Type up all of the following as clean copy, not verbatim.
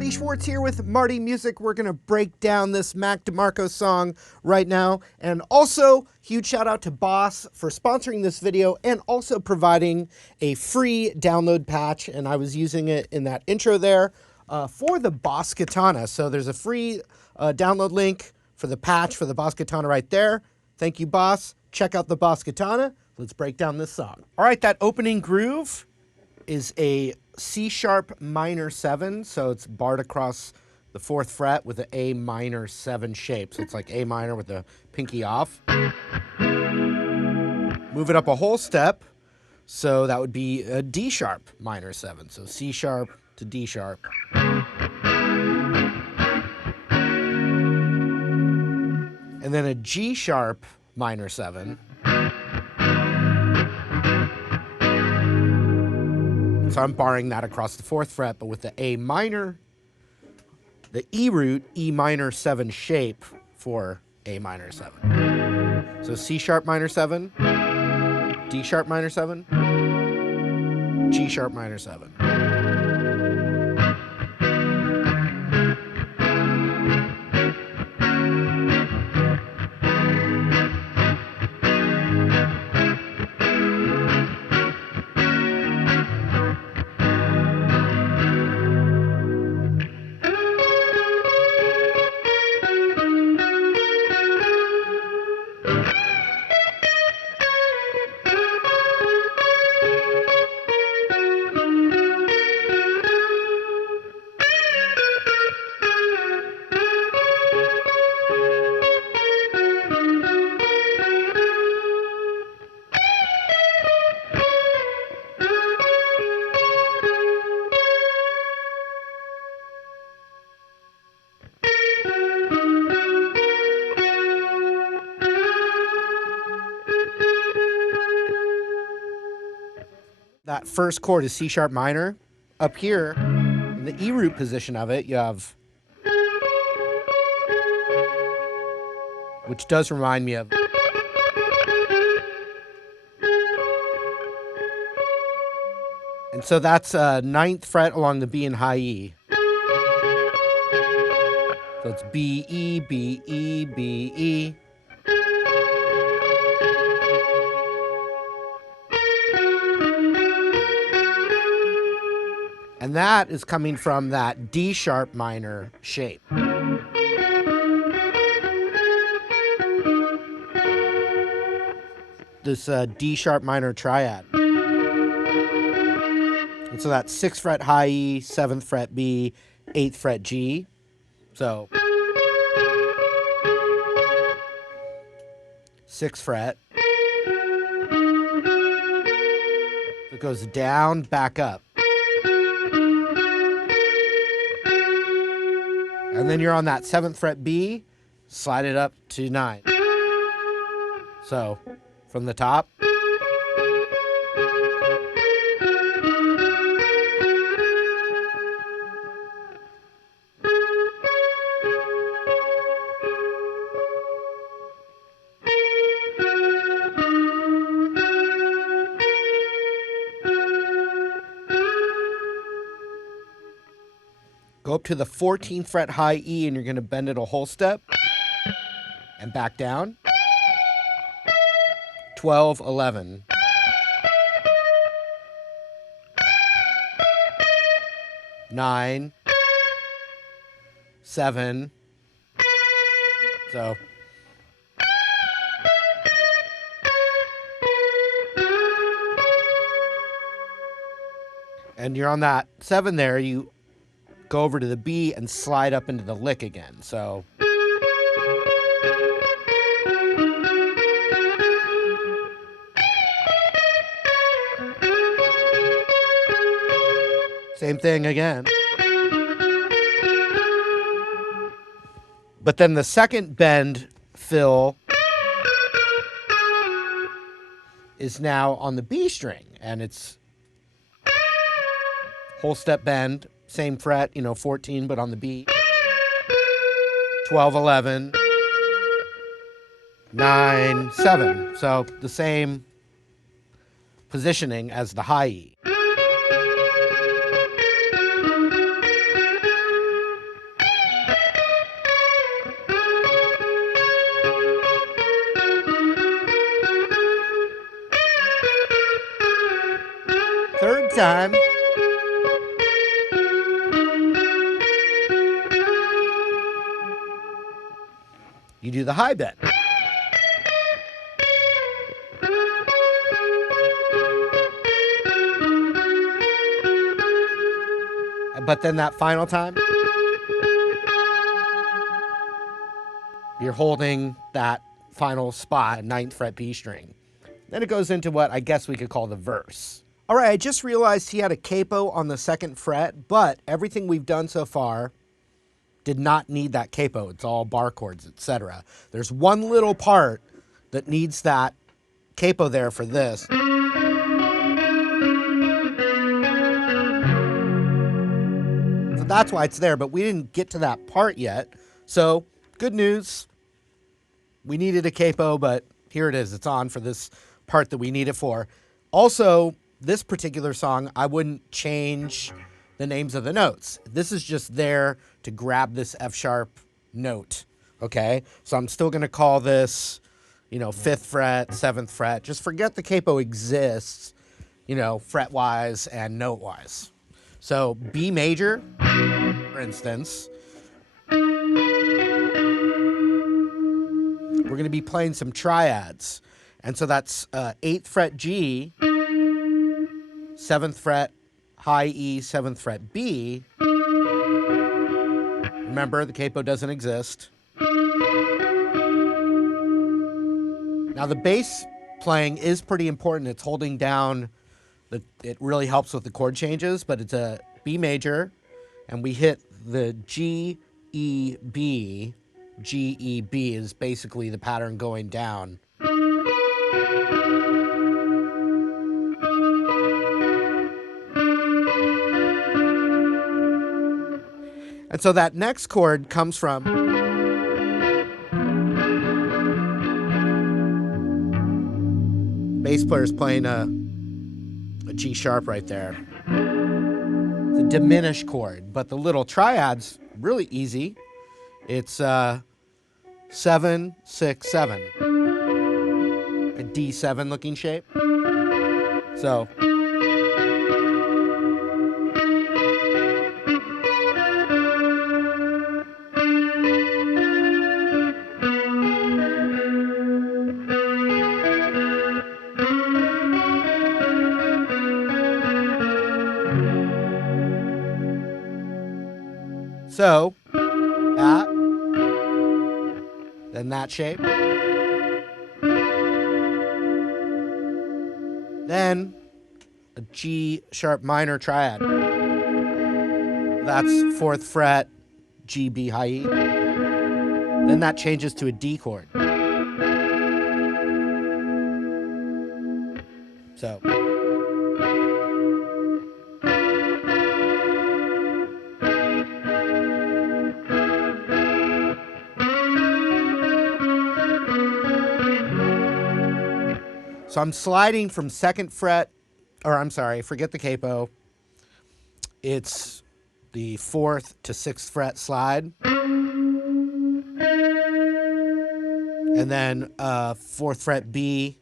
Marty Schwartz here with Marty Music. We're going to break down this Mac DeMarco song right now. And also, huge shout out to Boss for sponsoring this video and also providing a free download patch. And I was using it in that intro there for the Boss Katana. So there's a free download link for the patch for the Boss Katana right there. Thank you, Boss. Check out the Boss Katana. Let's break down this song. All right, that opening groove is a C# minor 7, so it's barred across the 4th fret with an A minor 7 shape. So it's like A minor with the pinky off. Move it up a whole step, so that would be a D# minor 7. So C# to D#. And then a G# minor 7. So I'm barring that across the 4th fret, but with the A minor, the E root, E minor 7 shape for A minor 7. So C# minor 7, D# minor 7, G# minor 7. That first chord is C# minor. Up here, in the E root position of it, you have, which does remind me of, and so that's 9th fret along the B and high E. So it's B, E, B, E, B, E. And that is coming from that D# minor shape. This D# minor triad. And so that's 6th fret high E, 7th fret B, 8th fret G. So 6th fret. It goes down, back up. And then you're on that 7th fret B, slide it up to 9. So, from the top. Go up to the 14th fret high E and you're going to bend it a whole step and back down. 12, 11. Nine, 7. So. And you're on that 7 there, you go over to the B and slide up into the lick again. So same thing again. But then the second bend fill is now on the B string, and it's whole step bend, same fret, 14, but on the B. 12, 11, 9, 7. So the same positioning as the high E. time, you do the high bend. But then that final time, you're holding that final spot, 9th fret B string. Then it goes into what I guess we could call the verse. All right, I just realized he had a capo on the 2nd fret, but everything we've done so far did not need that capo. It's all bar chords, etc. There's one little part that needs that capo there for this. So that's why it's there, but we didn't get to that part yet. So good news, we needed a capo, but here it is. It's on for this part that we need it for. Also, this particular song, I wouldn't change the names of the notes. This is just there to grab this F sharp note, okay? So I'm still gonna call this, 5th fret, 7th fret. Just forget the capo exists, fret-wise and note-wise. So B major, for instance, we're gonna be playing some triads. And so that's 8th fret G, 7th fret high E, 7th fret B. Remember, the capo doesn't exist. Now the bass playing is pretty important. It's holding down, it really helps with the chord changes, but it's a B major, and we hit the G, E, B. G, E, B is basically the pattern going down. And so that next chord comes from bass player's playing a G sharp right there. It's a diminished chord, but the little triad's really easy. It's 7, 6, 7. A D7 looking shape. So that, then that shape, then a G sharp minor triad. That's 4th fret, G, B, high E. Then that changes to a D chord. So. So I'm sliding from 2nd fret, or I'm sorry, forget the capo. It's the 4th to 6th fret slide. And then 4th fret B.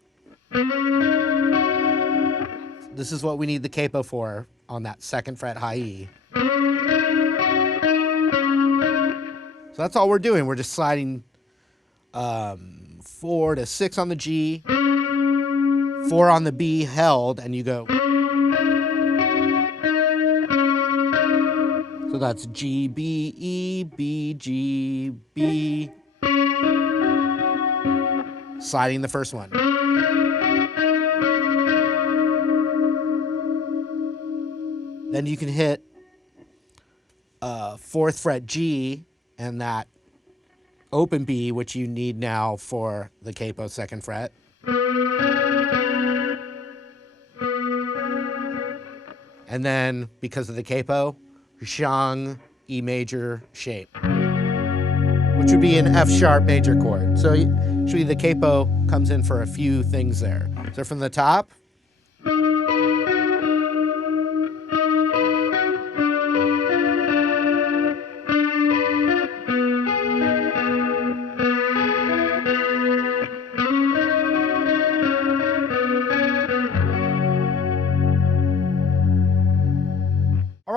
This is what we need the capo for on that 2nd fret high E. So that's all we're doing. We're just sliding 4 to 6 on the G. 4 on the B held, and you go. So that's G, B, E, B, G, B. Sliding the first one. Then you can hit 4th fret G and that open B, which you need now for the capo 2nd fret. And then, because of the capo, Shang E major shape, which would be an F sharp major chord. So usually the capo comes in for a few things there. So from the top,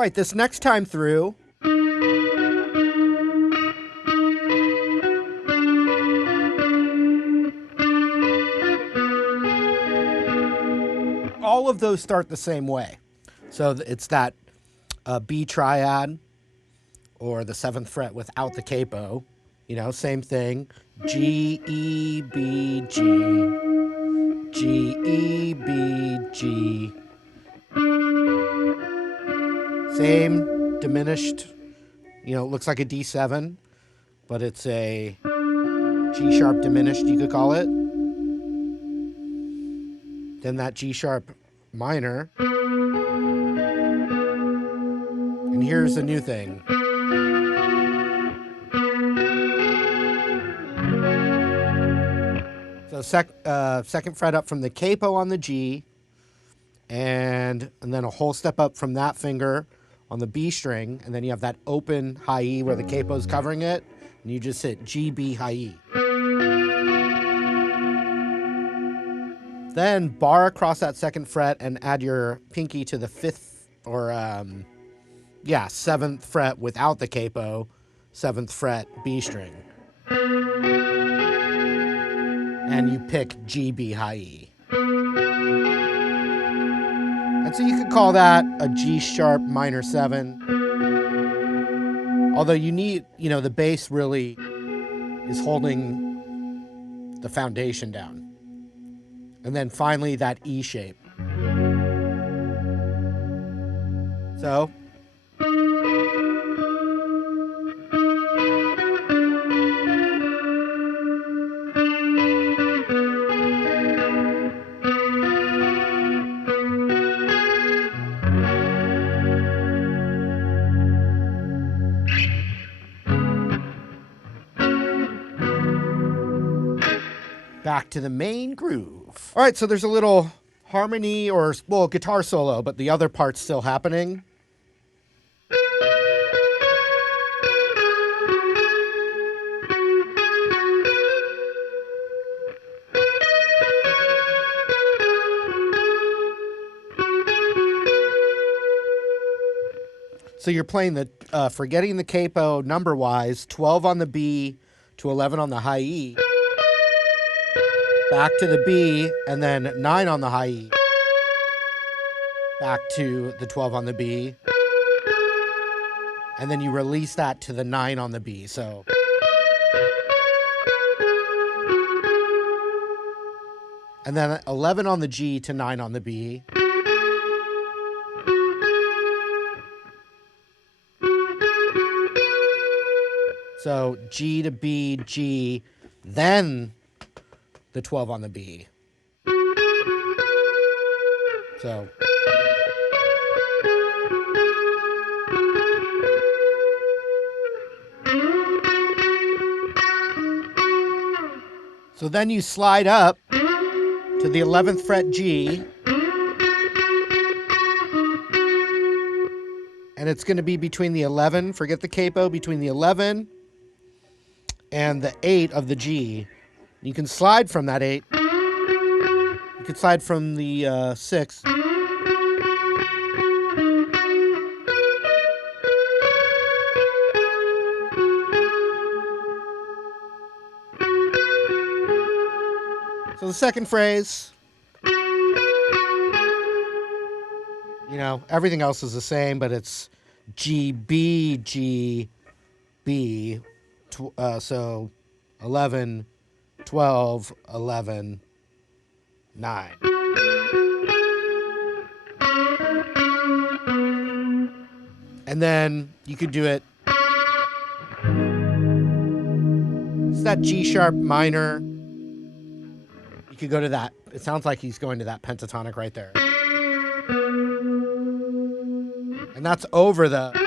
right, this next time through, all of those start the same way. So it's that B triad, or the 7th fret without the capo. You know, same thing. G, E, B, G. G, E, B, G. Same diminished, you know, it looks like a D7, but it's a G sharp diminished, you could call it. Then that G sharp minor. And here's the new thing. So second fret up from the capo on the G, and then a whole step up from that finger on the B string, and then you have that open high E where the capo is covering it, and you just hit G, B, high E. Then bar across that 2nd fret and add your pinky to the 5th, or 7th fret without the capo, 7th fret B string. And you pick G, B, high E. And so you could call that a G sharp minor 7. Although you need, you know, the bass really is holding the foundation down. And then finally that E shape. So. Back to the main groove. All right, so there's a little harmony or, well, guitar solo, but the other part's still happening. So you're playing the, forgetting the capo number-wise, 12 on the B to 11 on the high E. Back to the B, and then 9 on the high E. Back to the 12 on the B. And then you release that to the 9 on the B, so. And then 11 on the G to 9 on the B. So G to B, G, then the 12 on the B. So. So then you slide up to the 11th fret G. And it's going to be between the 11, forget the capo, between the 11 and the 8 of the G. You can slide from that 8. You can slide from the 6. So the second phrase, you know, everything else is the same, but it's G, B, G, B. So 11, 12, 11, 9. And then you could do it. It's that G sharp minor. You could go to that. It sounds like he's going to that pentatonic right there. And that's over the.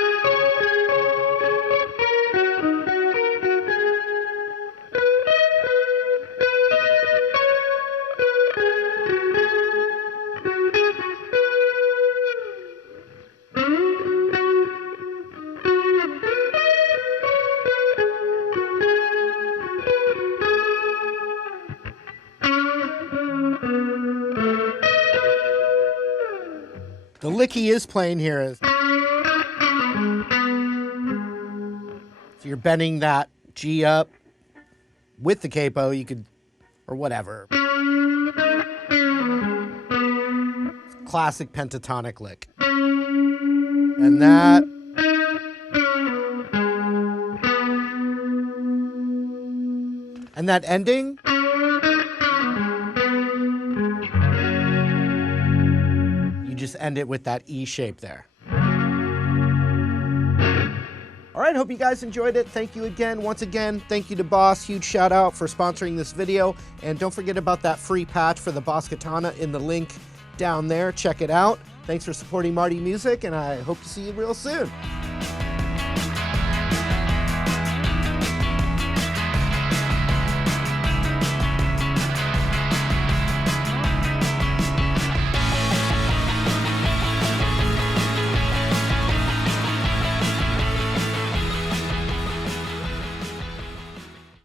The lick he is playing here is. So you're bending that G up with the capo, you could, or whatever. Classic pentatonic lick. And that. And that ending. You just end it with that E shape there. All right, hope you guys enjoyed it. Thank you again. Once again, thank you to Boss. Huge shout out for sponsoring this video. And don't forget about that free patch for the Boss Katana in the link down there. Check it out. Thanks for supporting Marty Music, and I hope to see you real soon.